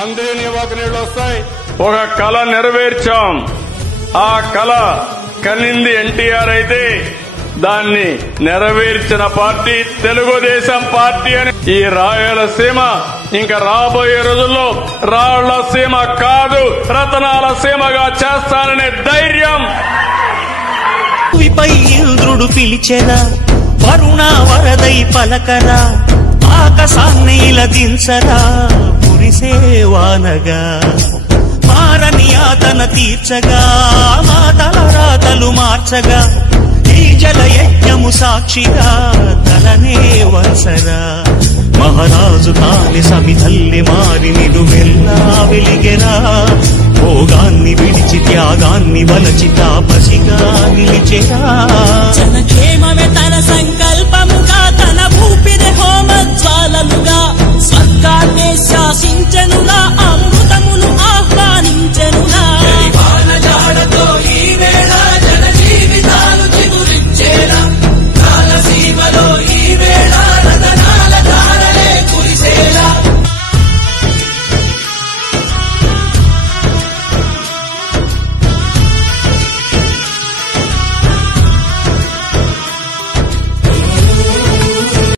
అందరినీ ఒక నీళ్ళు వస్తాయి. ఒక కళ నెరవేర్చాం. ఆ కళ కనింది ఎన్టీఆర్ అయితే దాన్ని నెరవేర్చిన పార్టీ తెలుగుదేశం పార్టీ అని. ఈ రాయలసీమ ఇంకా రాబోయే రోజుల్లో రాళ్లసీమ కాదు రతనాల సీమగా చేస్తాననే ధైర్యం. విపై ఇంద్రుడు పిలిచెరా, వరుణ వరదై పలకరా, ఆకాశాన్ని ఇలదించరా, కురిసేవానగా మారని యాతన తీర్చగా, మాతల రాతలు మార్చగా, ఈ జల యజ్ఞము సాక్షిగా తలనే వసరా. మహారాజు తాలి సమిధల్లి మారి నిలువెల్లా వెలిగెరా, భోగాన్ని విడిచి త్యాగాన్ని వలచి తాపసిగా నిలిచెరా. జనక్షేమమే తన సంకల్పముగా, తన భూపిదే హోమజ్వాలలుగా, స్వర్గాన్నే శాసించ